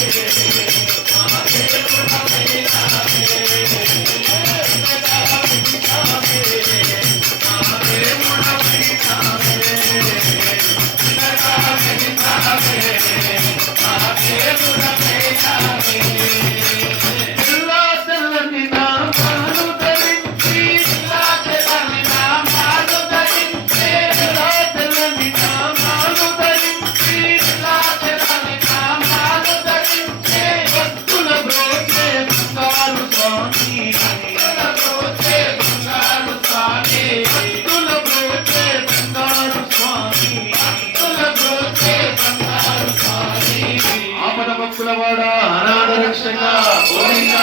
yeah, yeah. అనాథ రక్షణ గోవిందా.